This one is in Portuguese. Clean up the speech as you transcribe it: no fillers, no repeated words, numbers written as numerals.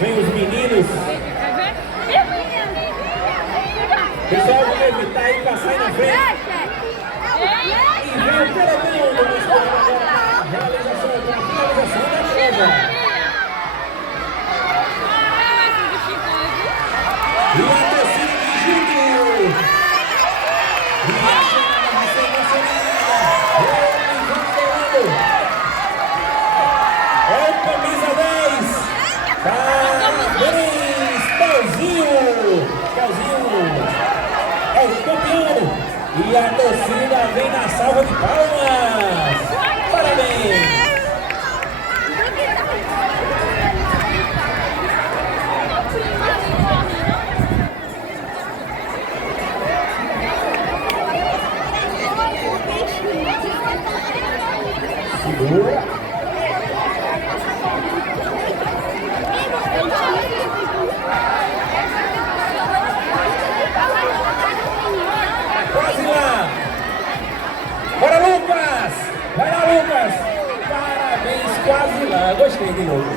vem os meninos. Pessoal, vamos evitar e passar aí na frente. E vem o pelotão do esporte agora. Realização, com a finalização da prova. E a torcida de Júnior. E a chegada de é o camisa 10. Parabéns, Pauzinho. Pauzinho é o campeão. E a torcida vem na salva de palmas. Parabéns. Segura. Quase lá. Bora, Lucas! Vai lá, Lucas! Parabéns, quase lá. Gostei de novo.